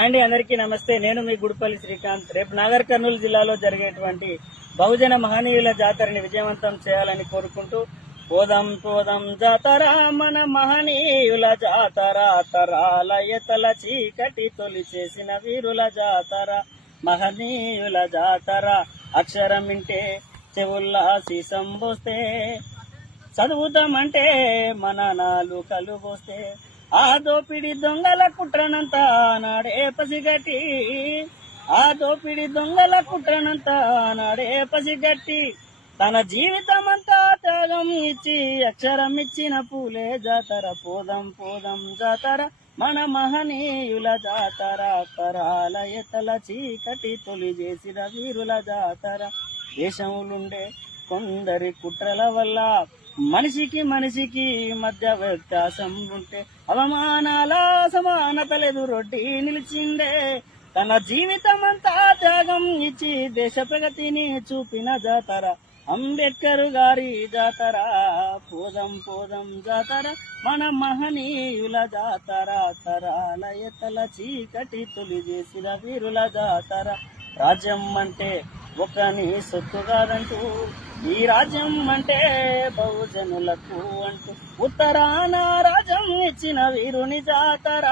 అండి అందరికీ నమస్తే. నేను మీ గుడిపల్లి శ్రీకాంత్. రేపు నాగర్ కర్నూలు జిల్లాలో జరిగేటువంటి బహుజన మహనీయుల జాతరని విజయవంతం చేయాలని కోరుకుంటూ పోదాం పోదాం జాతర మన మహనీయుల జాతర, తరాల ఎతల చీకటి తొలి చేసిన వీరుల జాతర, మహనీయుల జాతర. అక్షరం వింటే చెవుల్లా సీసం పోస్తే, చదువుతామంటే మన నాలుకలు పోస్తే, ఆ దోపిడి దొంగల కుట్రనంతా నాడే పసిగట్టి, ఆ దోపిడి దొంగల కుట్రనంతా నాడే పసిగట్టి, తన జీవితమంతా త్యాగం ఇచ్చి అక్షరం ఇచ్చిన పూలే జాతర. పోదాం పోదాం జాతర మన మహనీయుల జాతర, తరాల ఎతల చీకటి తొలి చేసిన వీరుల జాతర. దేశంలోండే కొందరి కుట్రల వల్ల మనిషికి మనిషికి మధ్య వ్యత్యాసం ఉంటే, అవమానాల సమానత లేదు రొడ్డి నిలిచిండే, తన జీవితమంతా త్యాగం ఇచ్చి దేశ ప్రగతిని చూపిన జాతర అంబేద్కర్ గారి జాతర. పోదాం పోదాం జాతర మన మహనీయుల జాతర, తరాల ఎతల చీకటి తొలి చేసిన వీరుల జాతర. రాజ్యం అంటే ఒకని సొత్తు కాదంటూ, ఈ రాజ్యం అంటే బహుజనులకు అంటూ, ఉత్తరాన రాజ్యం ఇచ్చిన వీరుని జాతర.